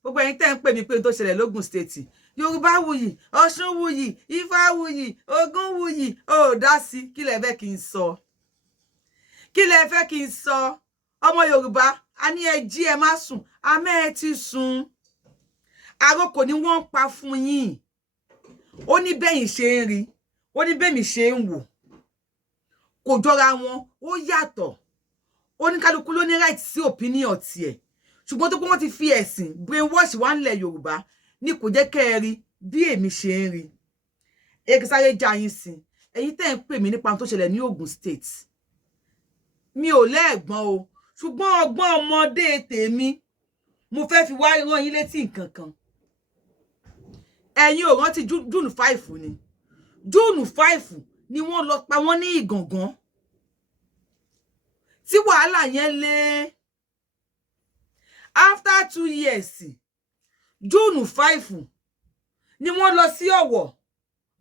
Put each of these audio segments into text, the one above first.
gbogbo ẹ̀yin tẹ́ ń pè mí pé tó ṣẹlẹ̀ l'Ógùn State Yorubawuyi Ọ̀ṣunwuyi Ifáwuyi Ògúnwuyi ó dá sí kí lẹ fẹ́ kí n sọ kí lẹ fẹ́ kí n sọ ọmọ Yorùbá a ní ẹ jí ẹ má sùn àmọ́ ẹ ti sùn àròkò ni wọ́n pa fún yín ó ní bẹ́yìn ṣe ń rí ó ní bẹ́mi ṣe ń wò kò jọra wọn ó yàtọ̀ oníkálukú ló ní right sí opinion tiẹ̀ ṣùgbọ́n tó pé wọ́n ti fi ẹ̀sìn brainwash wá nílẹ̀ Yorùbá ní kò jẹ́ kẹ́ ẹ rí bí èmi ṣe ń rí èkì sáré já yín sí ẹ̀yin tẹ́ ń pè mí nípa tó ṣẹlẹ̀ ní Ogun State mi ò lẹ́ẹ̀gbọ́n o ṣùgbọ́n ọgbọ́n ọmọdé tèmi mo fẹ́ fi wá rán yín létí nǹkan kan ẹ̀yin ò rántí June 5 ni June 5 ni wọ́n lọ pa wọ́n ní Ìgàngán tí wàhálà yẹn lé after 2 years June 5 ni wọ́n lọ sí Ọ̀wọ̀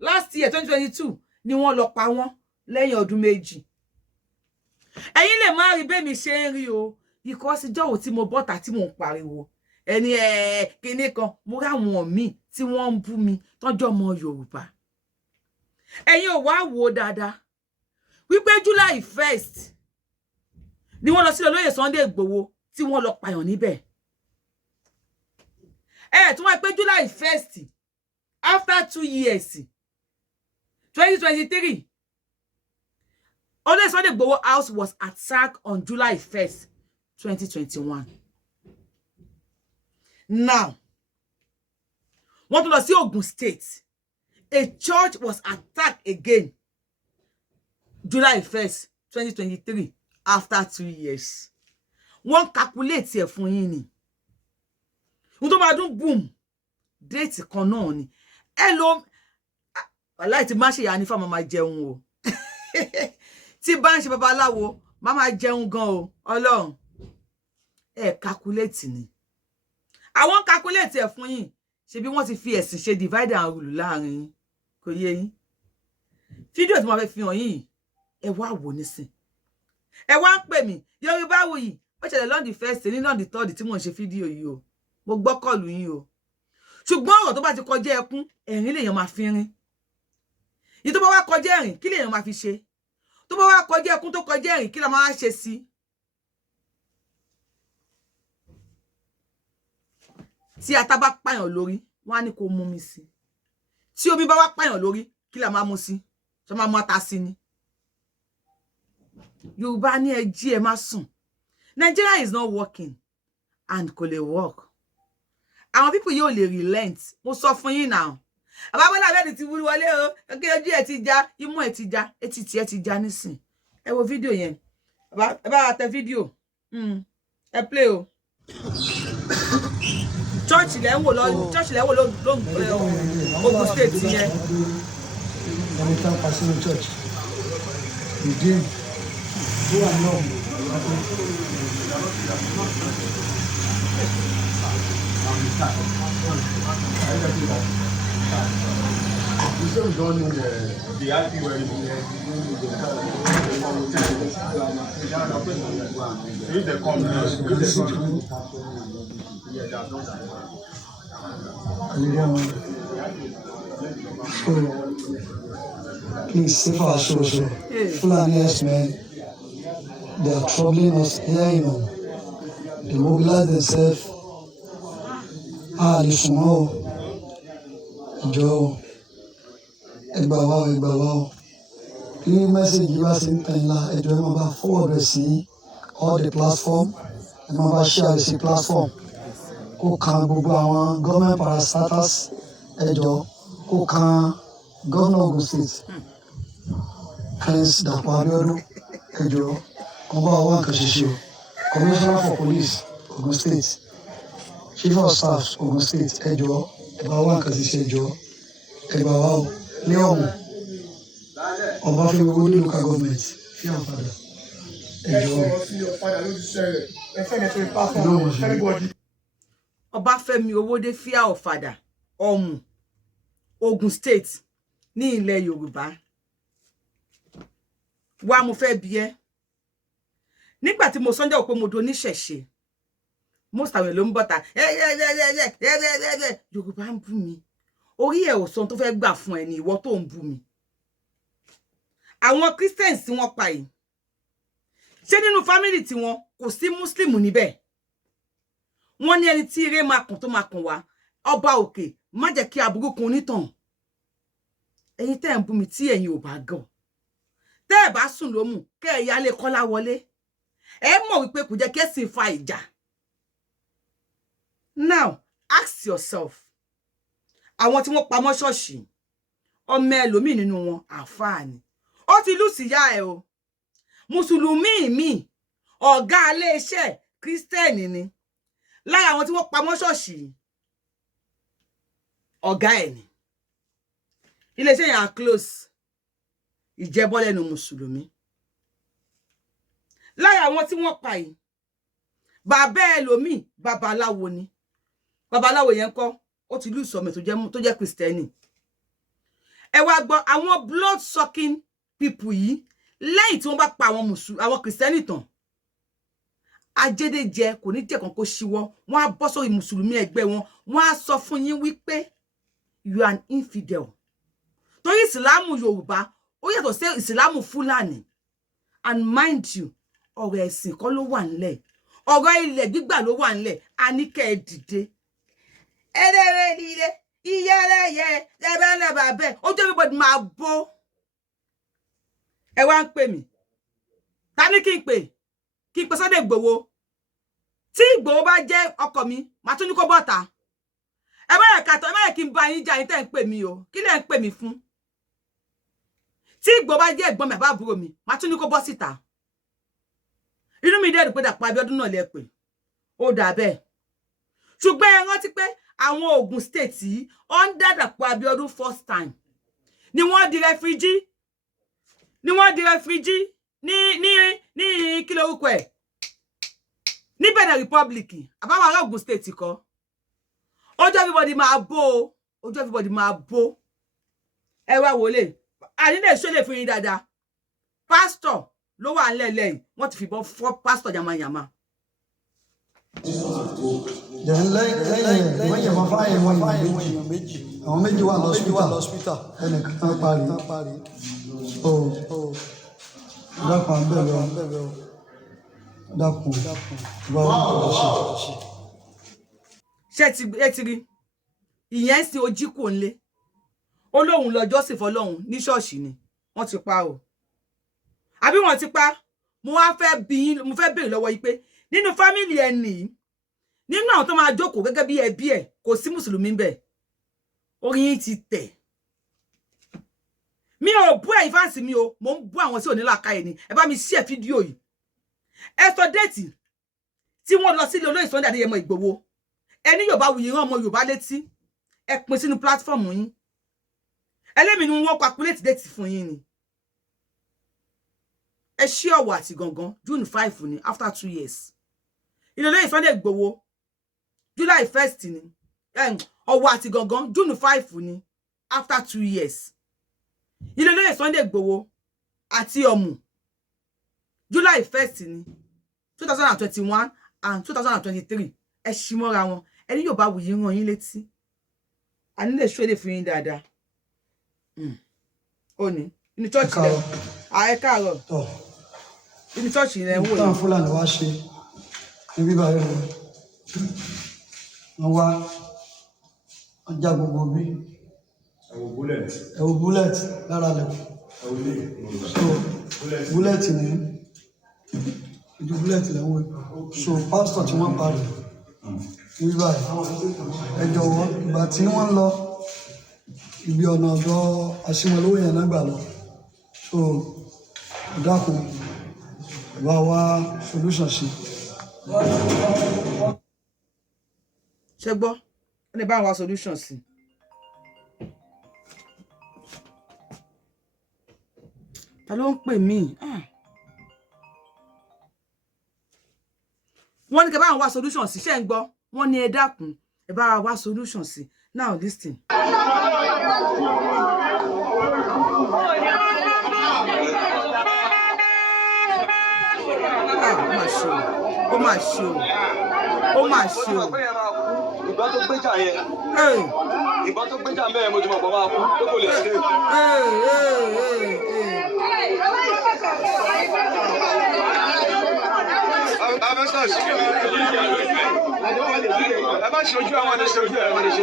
last year 2022 ni wọ́n lọ pa wọ́n lẹ́yìn ọdún méjì ẹ̀yin lè má rí bẹ́mi ṣe ń rí o because jọ̀wọ́ tí mo bọ́ta tí mo ń pariwo ẹni kíní kan mo ráwọn míì tí wọ́n ń bú mi tọ́jọ́ ọmọ Yorùbá ẹ̀yin ò wá wò dáadáa wípé July 1st ni wọ́n lọ sí olóyè Sunday Igboho tí wọ́n lọ pààyàn níbẹ̀ tí wọ́n pé July 1st after 2 years 2023 olóyè Sunday Igboho house was attacked on July 1st 2021 now wọ́n tún lọ sí Ogun State a church was attacked again July 1st 2023 after 2 years wọ́n calculate ẹ̀ fún yín ni wọ́n tó máa dún boom date kan náà ni ẹ lọ wàláì tí má ṣe yà ní fáwọn máa jẹun o tí bá ń ṣe babaláwo má máa jẹun gan o Ọlọ́run ẹ calculate ni àwọn calculate ẹ̀ fún yín ṣebí wọ́n ti fi ẹ̀sìn ṣe divide and rule láàrin yín kò yé yín fídíò tí mo fẹ́ fi hàn yín ẹ wá wò nísìn ẹ wá ń pè mí Yorubawuyi ó ṣẹlẹ̀ lọ́ndì first ní lọ́ndì third tí mò ń ṣe fídíò yìí o mo gbọ́ kọ́ọ̀lù yín o ṣùgbọ́n ọ̀rọ̀ tó bá ti kọjá ẹkún ẹ̀rín lèèyàn máa fi rín yìí tó bá wá kọjá ẹ̀rín kí lèèyàn máa fi ṣe tó bá wá kọjá ẹkún tó kọjá ẹ̀rín kí la máa ṣe sí tí ata bá pààyàn lórí wọ́n á ní kó mú mi sí tí omi bá wá pààyàn lórí kí la máa mú sí ṣe máa mú ata sí ni Yorùbá ní ẹ jí ẹ má sùn Nigeria is not working and kò lè work àwọn people yóò lè relent mo sọ fún yín now àbábọ́lá abẹ́ẹ̀dì ti wúrí wọlé o kí ojú ẹ ti já imú ẹ ti já etí tí ẹ ti já nísìn ẹ wo fídíò yẹn ẹ bá wa tẹ fídíò ẹ play o church lẹ ń wò lọ church lẹ ń wò lọ Ogun State yẹn. Every time passing the church, you give, go and know. Please save our social. FULAN men, they are troubling us here, you know. They mobilize themselves. Listen, Joe, Egbawa. Please message you us in Tanla, a dream about forward see all the platform, and about share the platform. Who can go government parastatals, Ejo, who can Governor Ogun State. Hence, the Pablo Ejo, Komba Kashisho, Commissioner for Police, Ogun State, Chief of Staff, Ogun State, Ejo, Ebawa Kashisho, Ebawa, Leon, Obafi Wodi local government, Fear Father, Ejo, Obafemi Owode Fear Father, Ogun State, ní ilẹ̀ Yorùbá. Wá mo fẹ́ bi ẹ́ nígbà tí mo sọ́njọ́ pé mo do níṣẹ̀ṣe most àwọn ló ń bọ́ta Yorùbá ń bú mi orí ẹ̀ ò sọ tó fẹ́ gbà fún ẹni ìwọ tó ń bú mi. Àwọn Christians tí wọ́n pa yìí ṣé nínú family tí wọn kò sí Muslim níbẹ̀. Wọ́n ní ẹni tí ire máa kàn tó máa kàn wá ọba òkè má jẹ́ kí aburú kan onítàn. Ẹ̀yin tẹ́ ń bú mi tí ẹ̀yin ò bá gọ̀ tẹ́ ẹ bá sùn lómù kẹ́ ẹ yálé Kọ́lá wọlé ẹ mọ̀ wípé kò jẹ́ kẹ́sìn fa ìjà. Now ask yourself àwọn tí wọ́n pamọ́ ṣọ́ọ̀ṣì ọmọ ẹlòmíì nínú wọn àfáà ni ó ti lùsì yá ẹ o mùsùlùmí mi ọ̀gá iléeṣẹ́ kírísítẹ́nì ni lára àwọn tí wọ́n pamọ́ ṣọ́ọ̀ṣì ọ̀gá ẹ̀ ni iléeṣẹ́ yẹn are close ìjẹ́bọ́lẹ́nu mùsùlùmí. Lára àwọn tí wọ́n pa yìí bàbá ẹlòmíì babaláwo ni babaláwo yẹn kọ́ ó ti lù sọmọ tó jẹ́ kristẹni. Ẹ wá gbọ́ àwọn blood sucking people yìí lẹ́yìn tí wọ́n bá pa àwọn kristẹni tán ajédèjẹ kò ní jẹ́ kan kó ṣíwọ́ wọ́n á bọ́ sórí mùsùlùmí ẹgbẹ́ wọn wọ́n á sọ fún yín wípé you are an infidel. Torí ìsìlámù Yorùbá ó yàtọ̀ sí ìsìlámù Fúlàní and mind you ọ̀rọ̀ ẹ̀sìn kọ́ ló wà nílẹ̀ ọ̀rọ̀ ilẹ̀ gbígbà ló wà nílẹ̀ a ní kẹ́ ẹ dìde. Ẹlẹ́rẹ́ líle iye ẹlẹ́yẹ ẹbẹ́lẹ́bà bẹ́ẹ̀ ojú everybody máa bó. Ẹ wá ń pè mí ta ní kí n pè Sunday Igboho tí Igboho bá jẹ́ ọkọ mi màá tún ní kó bọ́ta. Ẹ bá yẹ kàtọ́ ẹ bá yẹ kí n bá yín jà yín tẹ́ ń pè mí o kí lẹ́ ń pè mí fún. Tí Igboho bá jẹ́ ẹ̀gbọ́n mi àbá àbúrò mi màá tún ní kó bọ́ síta. Inú mi dẹ́rù pé Dàpọ̀ Abíọ́dún náà lẹ pè ó dà bẹ́ẹ̀ ṣùgbọ́n ẹ rántí pé àwọn Ògùn state yìí under Dàpọ̀ Abíọ́dún first time ni wọ́n di refugee ní kí lórúkọ ẹ̀ ní Benin Republic àbáwọn ará Ògùn state kọ́ ojú everybody máa bó ojú everybody máa bó. Ẹ wá wọlé ànílẹ̀ ìṣọ́lẹ̀ fún yín dáadáa pásítọ̀ ló wà ńlẹ̀lẹ̀ yìí wọ́n ti fìbọn fọ́ pásítọ̀ yamayama. Lẹ́yìn wọ́n yẹ̀ wọ́n fáyẹ̀ wọ́n méjì àwọn méjì wà lọ́sítà ẹnìkan parí dákun abẹ́rẹ́ dákun ìwà orúkọ ṣe ti rí ìyẹn sí ojí kò ń lé olóhùn lọ́jọ́ sì fọlọ́hùn ní ṣọ́ọ̀ṣì ni wọ́n ti pa o àbí wọ́n ti pa. Mo wá fẹ́ bi yín mo fẹ́ béèrè lọ́wọ́ yín pé nínú fámìlì ẹni nínú àwọn tó máa jókòó gẹ́gẹ́ bí ẹbí ẹ̀ kò sí mùsùlùmí ń bẹ orí yín ti tẹ̀. Mi ò bú ẹ̀yin fáǹsì mi o mo ń bú àwọn tí ò ní làákàyè ni ẹ bá mi share fídíò yìí. Ẹ sọ déètì tí wọ́n lọ sílé olóyè Sunday Adéyẹmọ Ìgbòho ẹni Yorùbáwùyí rán ọmọ Yorùbá létí ẹ pín sínú platform yín ẹlẹ́mìí ni wọ́n calculate déètì fún yín ni. Ẹ ṣí ọ̀wọ̀ àti gangan June 5 ni after 2 years. Olóyè Sunday Igboho July 1st ni ọ̀wọ̀ àti gangan June 5 ni after 2 years. Olóyè Sunday Igboho àti ọ̀mù July 1st ni 2021 and 2023 ẹ ṣí mọ́ra wọn ẹni Yorùbáwùyí rán yín létí a nílé ṣọlẹ̀ fún yín dáadáa. Ó ní inú church lẹ ẹ káàárọ̀ inú church lẹ ń wò táwọn Fúlàní wá ṣe ní bíbá rẹ wọn wá ọjà gbogbo bí ẹwù bullet lára lẹ so bullet ní ìdí bullet lẹ ń wò so pastor tí wọ́n parí ní bíbá ẹ jọ̀wọ́ ìgbà tí wọ́n lọ ibi ọ̀nà ọ̀dọ́ àṣìwọ̀lówó yẹn náà gbà lọ so dákun bá wá solution sí. Ṣé gbọ́ ó ní bá wá solution sí. Ta ló ń pè mí wọ́n ní kẹ́ bá wá solution sí ṣé ń gbọ́ wọ́n ní ẹ dákun ẹ bá wá solution sí. Now listen. Ó mà ṣe o ó mà ṣe o. ìbọn tó gbéjà yẹn ìbọn tó gbéjà mẹ́rin mo ti mọ̀ pé máa kú pé kò lè ṣe. ẹ má ṣe ojú àwọn ọdẹ ṣe ojú ẹ wọ́n lè ṣe.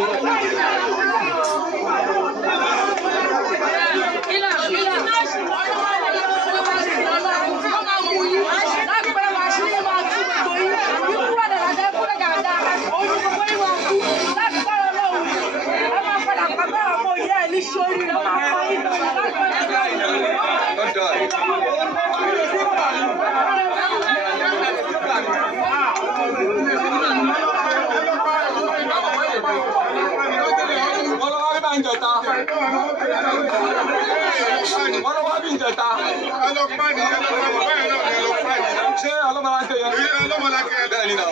Ṣé ọlọ́mọláńkẹ́ yẹn? Ọlọ́mọláńkẹ́ yẹn bẹ́ẹ̀ ni náà.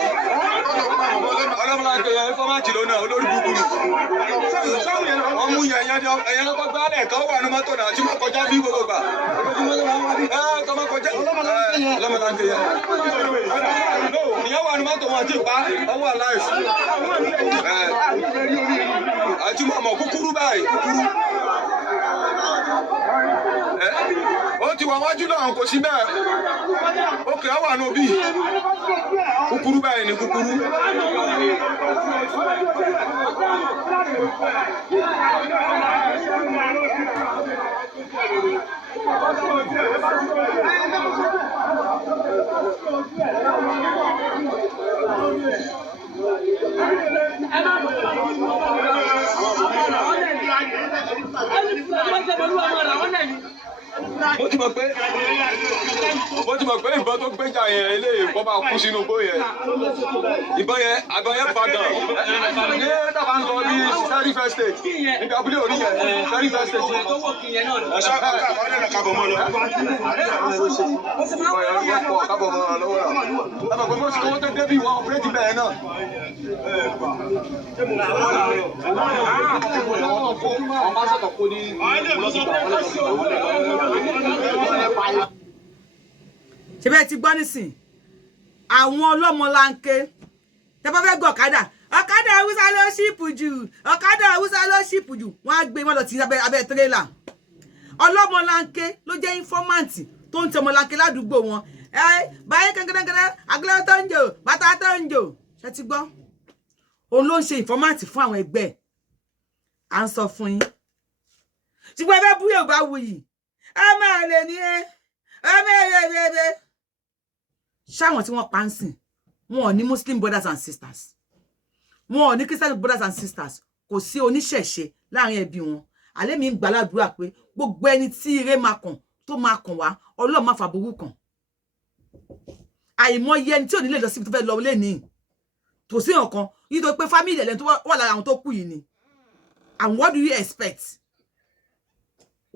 Ọlọ́mọláńkẹ́ yẹn fọ́mátì lónà olórí búburú. Wọ́n mú ẹ̀yẹn lọ́kọ́ gbálẹ̀ kan wà ní mọ́tò náà tí wọ́n kọjá bí gbogbo gbà. Tọ́mọ kọjá ọlọ́mọláńkẹ́ yẹn. Ìyẹn wà ní mọ́tò wọn ti pa ọwọ́ aláìsí. Àti mọ̀mọ́ kúkúrú báyìí kúkúrú. Ó ti wà wájú náà kò sí bẹ́ẹ̀. Ókè á wà ní òbí. Kúkúrú báyìí ni kúkúrú. Mo ti mọ̀ pé ìbọn tó gbéjà yẹn eléyìí kọ́ máa kú sínú igbó yẹn. Ìbọn yẹn padàn. Ní dábàá ń lọ bí Sẹ́rí First State. Níbi abúlé òní yẹn, Sẹ́rí First State. Ẹ̀ṣọ́ àkọ́kọ́ àwọn ọ̀dẹ̀ kábọ̀ mọ́ lọ. Ìbọn yẹn ló pọ̀ kábọ̀ mọ́ lọ́wọ́ rà. Lábàá pé mo ti kọ́wọ́ tó débì wọn ọ̀pẹ́rẹ́tì bẹ́ẹ̀ náà. Ṣé bẹ́ẹ̀ ti gbọ́ nísìn àwọn ọlọ́mọlanke tẹ́ bá fẹ́ gbọ́ ọ̀kadà Haúsá ló ṣìpù jù ọ̀kadà Haúsá ló ṣìpù jù wọ́n á gbé wọn lọ sí abẹ́ tírélà. Ọlọ́mọlanke ló jẹ́ ínfọ́máǹtì tó ń tẹ ọmọlanke ládùúgbò wọn báyìí kankankankan agbẹ́lẹ́ tó ń jò bàtà tó ń jò. Ṣé ti gbọ́ òun ló ń ṣe ínfọ́máǹtì fún àwọn ẹgbẹ́ à ń sọ fún yín. Ṣùgbọ́n ẹ fẹ́ bú Yorùbáwùyí ẹ máa lè ní ẹ máa ṣáwọn tí wọ́n pa ń sìn wọn ò ní Muslim brothers and sisters wọn ò ní Christian brothers and sisters kò sí oníṣẹ̀ṣe láàrin ẹbí wọn. Àlẹ́ mi ń gbàládùúrà pé gbogbo ẹni tí ire máa kàn tó máa kàn wá Ọlọ́run má fàbùrú kàn. Àìmọye ẹni tí ò ní lè lọ síbi tó fẹ́ lọ lé ní tò sí nǹkan nítorí pé family ẹ̀lẹ́ni tó wà lára àwọn tó kú yìí ni. And what do you expect?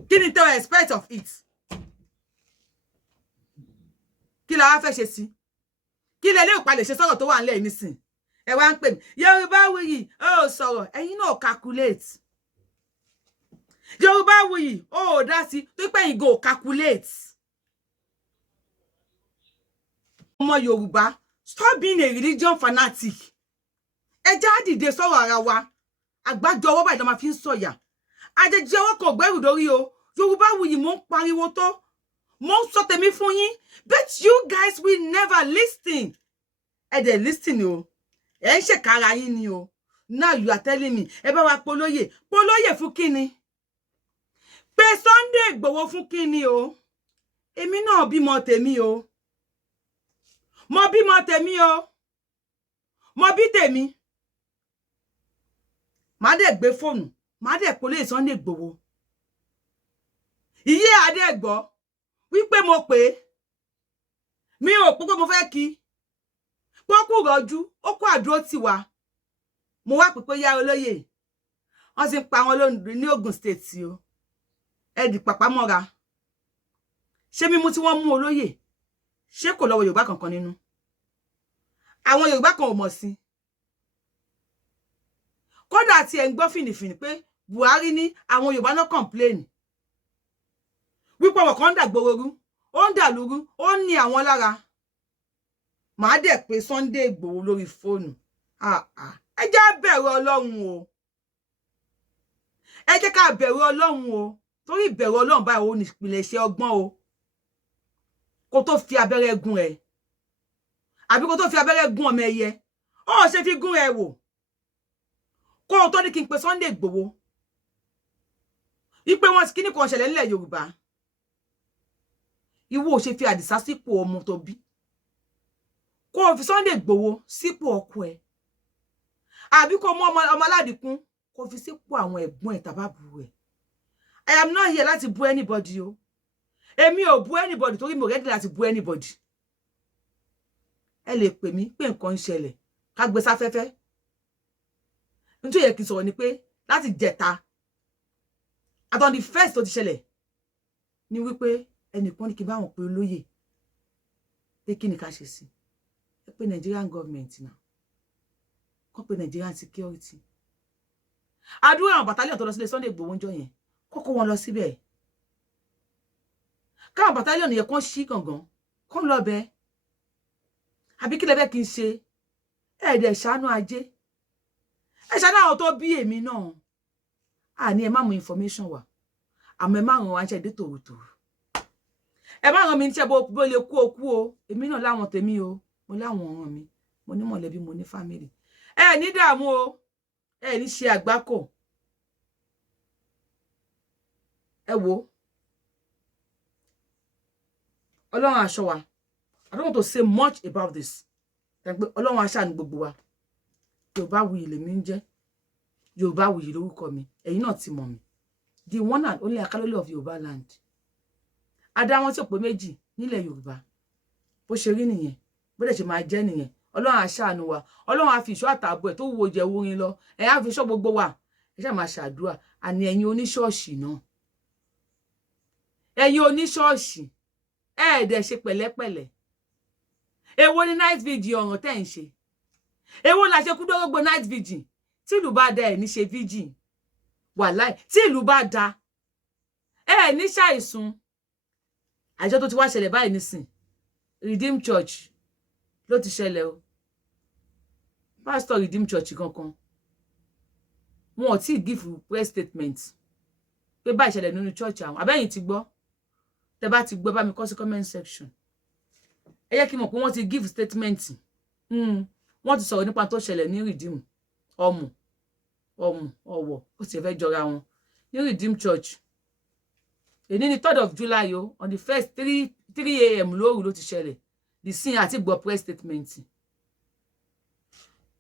Kí ni tẹ́ expect of it? Kí la wá fẹ́ ṣe sí? Kí lẹ lè pa lè ṣe sọ̀rọ̀ tó wà nílẹ̀ nísìn? Ẹ wá ń pè mí Yorubawuyi ó sọ̀rọ̀ ẹ̀yin náà calculate. Yorubawuyi ó dá sí tó pé ẹ̀yin go calculate. Ọmọ Yorùbá, stop being a religion fanatic. Ẹ já dìde sọ̀rọ̀ ara wa. Àgbájọ ọwọ́ báyìí ló máa fi ń sọ̀yà. Àjẹjẹ ọwọ́ kò gbẹ́rù dórí o. Yorubawuyi mo ń pariwo tó. Mo ń sọ tèmi fún yín. But you guys will never listen. Ẹ dẹ̀ listen o. Ẹ ń ṣèkára yín ni o. Now you are telling me. Ẹ bá wa polóyè. Polóyè fún kíni? Pé Sunday Igboho fún kíni o? Èmi náà bímọ tèmi o. Mo bímọ tèmi o. Mo bí tèmi. Má dẹ̀ gbé fóònù. Má dẹ̀ polóyè Sunday Igboho. Iye adé gbọ́ wípé mo pè mi ò pé mo fẹ́ kí pọ́kù rọjú ó kó àdúró tì wá mo wá pé yá olóyè wọ́n sì ń pa wọn lónìí ní Ogun State o ẹ di pàpà mọ́ra ṣé mímú tí wọ́n mú olóyè ṣé kò lọ́wọ́ Yorùbá kankan nínú àwọn Yorùbá kan ò mọ̀ sí kódà tí ẹ ń gbọ́ fìnnìfìnnì pé Buhari ní àwọn Yorùbá náà complain wípé wọn kan dàgbòrò rú ó ń dàlúrú ó ń ní àwọn lára màá dẹ̀ pé Sunday Igboho lórí fóònù. Ẹ jẹ́ bẹ̀rù Ọlọ́run o. Ẹ jẹ́ ká bẹ̀rù Ọlọ́run o. Torí ìbẹ̀rù Ọlọ́run báyìí ó ní ìpìlẹ̀ṣẹ̀ ọgbọ́n o. Kó tó fi abẹ́rẹ́ gún ẹ. Àbí kó tó fi abẹ́rẹ́ gún ọmọ ẹyẹ. Ó ṣe fi gún ẹ wò. Kó tó ní kí n pe Sunday Igboho. Ipe wọn ti kíní kan ṣẹlẹ̀ nílẹ̀ Yorùbá. Ìwọ ò ṣe fi Àdìsá sípò ọmọ tó bí. Kó fi Sunday Igboho sípò ọkọ ẹ. Àbí kó mú ọmọ aládìkún kó fi sípò àwọn ẹ̀gbọ́n ẹ̀ tàbábùrú ẹ̀. I am not here láti bú anybody o. Èmi ò bú anybody torí mo ready láti bú anybody. Ẹ lè pè mí pé nǹkan ń ṣẹlẹ̀ ká gbé sáfẹ́fẹ́. N tó yẹ kí sọ̀rọ̀ ni pé láti jẹta àtọ́n the first tó ti ṣẹlẹ̀ ni wípé ẹnìkan ní kí bá wọn pé olóyè pé kí ni ká ṣe sí. Ẹ pé Nigerian government náà. Kọ́ pé Nigerian security. Àdúrà àwọn battalion tó lọ sílé Sunday Igboho ńjọ́ yẹn. Kọ́kọ́ wọn lọ síbẹ̀. Káwọn battalion yẹn kan ṣí gangan. Kọ́n lọ bẹ́ẹ̀. Àbí kí lẹ fẹ́ kí n ṣe? Ẹ dẹ̀ ṣàánú ajé. Ẹ ṣàánú àwọn tó bí èmi náà. Àní ẹ má mú information wá. Àmọ́ ẹ má ràn wá ṣe dé tòrótòrò. Ẹ má ràn mí níṣẹ́ bó lè kú okú o. Èmi náà láwọn tèmi o. Mo láwọn ọ̀ràn mi. Mo ní mọ̀lẹ́bí, mo ní family. Ẹ ní dààmú o. Ẹ ní ṣe àgbákò. Ẹ wò. Ọlọ́run aṣọ́ wa. I don't want to say much about this. Ọlọ́run aṣá ni gbogbo wa. Yorubawuyi lèmi ń jẹ́. Yorubawuyi lórúkọ mi. Ẹ̀yin náà ti mọ̀ mí. The one and only Akalole of Yoruba land. Adá wọn tí ò pé méjì nílẹ̀ Yorùbá. Bó ṣe rí nìyẹn. Bó dẹ̀ ṣe máa jẹ́ nìyẹn. Ọlọ́run aṣàánú wa. Ọlọ́run á fi ìṣọ́ àtààbò ẹ̀ tó wúwo jẹ wurin lọ. Ẹ á fi ìṣọ́ gbogbo wa. Ẹ ṣáà máa ṣàdúrà. Àní ẹ̀yin oníṣọ́ọ̀ṣì náà. Ẹ̀yin oníṣọ́ọ̀ṣì. Ẹ dẹ̀ ṣe pẹ̀lẹ́pẹ̀lẹ́. Èwo ni night vigil ọ̀ràn tẹ́ ń ṣe? Èwo la ṣe kú dórógbó night vigil? Tí ìlú bá da ẹ̀ ní ṣe vigil. Wàláì, tí ìlú bá da ẹ̀ ní ṣàìsùn. Àjọ tó ti wá ṣẹlẹ̀ báyìí nísìn. Redeem Church ló ti ṣẹlẹ̀ o. Pastor Redeem Church kankan. Wọn ò tí give press statement. Pé báyìí ṣẹlẹ̀ nínú church àwọn. Àbẹ́yìn ti gbọ́. Tẹ́ bá ti gbọ́ bá mi kọ sí comment section. Ẹ jẹ́ kí n mọ̀ pé wọ́n ti give statement. Wọ́n ti sọ̀rọ̀ nípa tó ṣẹlẹ̀ ní Redeem. Ọ̀wọ̀ ó ti fẹ́ jọra wọn. Ní Redeem Church. Èní ni 3rd of July o. On the first 3 a.m. lóru ló ti ṣẹlẹ̀. The scene àti gbọ́ press statement.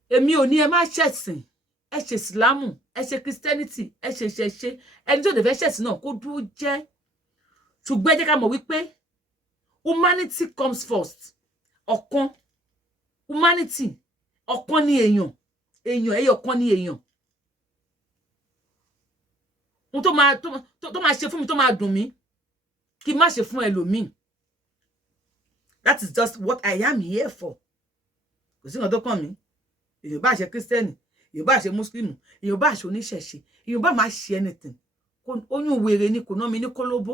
Èmi ò ní ẹ má ṣẹ̀sìn. Ẹ ṣe Ìsìlámù, ẹ ṣe Christianity, ẹ ṣe ṣẹ̀ṣẹ̀. Ẹni tó dẹ̀ fẹ́ ṣẹ̀sìn náà kó dúró jẹ́. Ṣùgbọ́n ẹ jẹ́ ká mọ̀ wípé humanity comes first. Ọ̀kan. Humanity. Ọ̀kan ni èèyàn. Èèyàn ẹyọ̀kan ni èèyàn. Ohun tó máa ṣe fún mi tó máa dùn mí. Kí má ṣe fún ẹlòmíì. That is just what I am here for. Kò sí nǹkan tó kàn mí. Èèyàn bá ṣe Kírísítẹ́nì, èèyàn bá ṣe Mùsùlùmí, èèyàn bá ṣe oníṣẹ̀ṣe, èèyàn bá máa ṣe anything. Oyún wèrè ni kò ná mi ní kólóbó.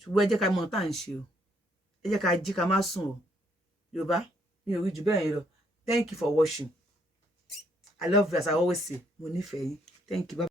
Ṣùgbọ́n ẹ jẹ́ ká mọ̀ tá à ń ṣe o. Ẹ jẹ́ ká jí ká má sùn o. Yorùbá, mi ò rí jù bẹ́ẹ̀ yẹn lọ. Thank you for watching. I love you as I always say. Mo nífẹ̀ẹ́ yín. Thank you. Bye.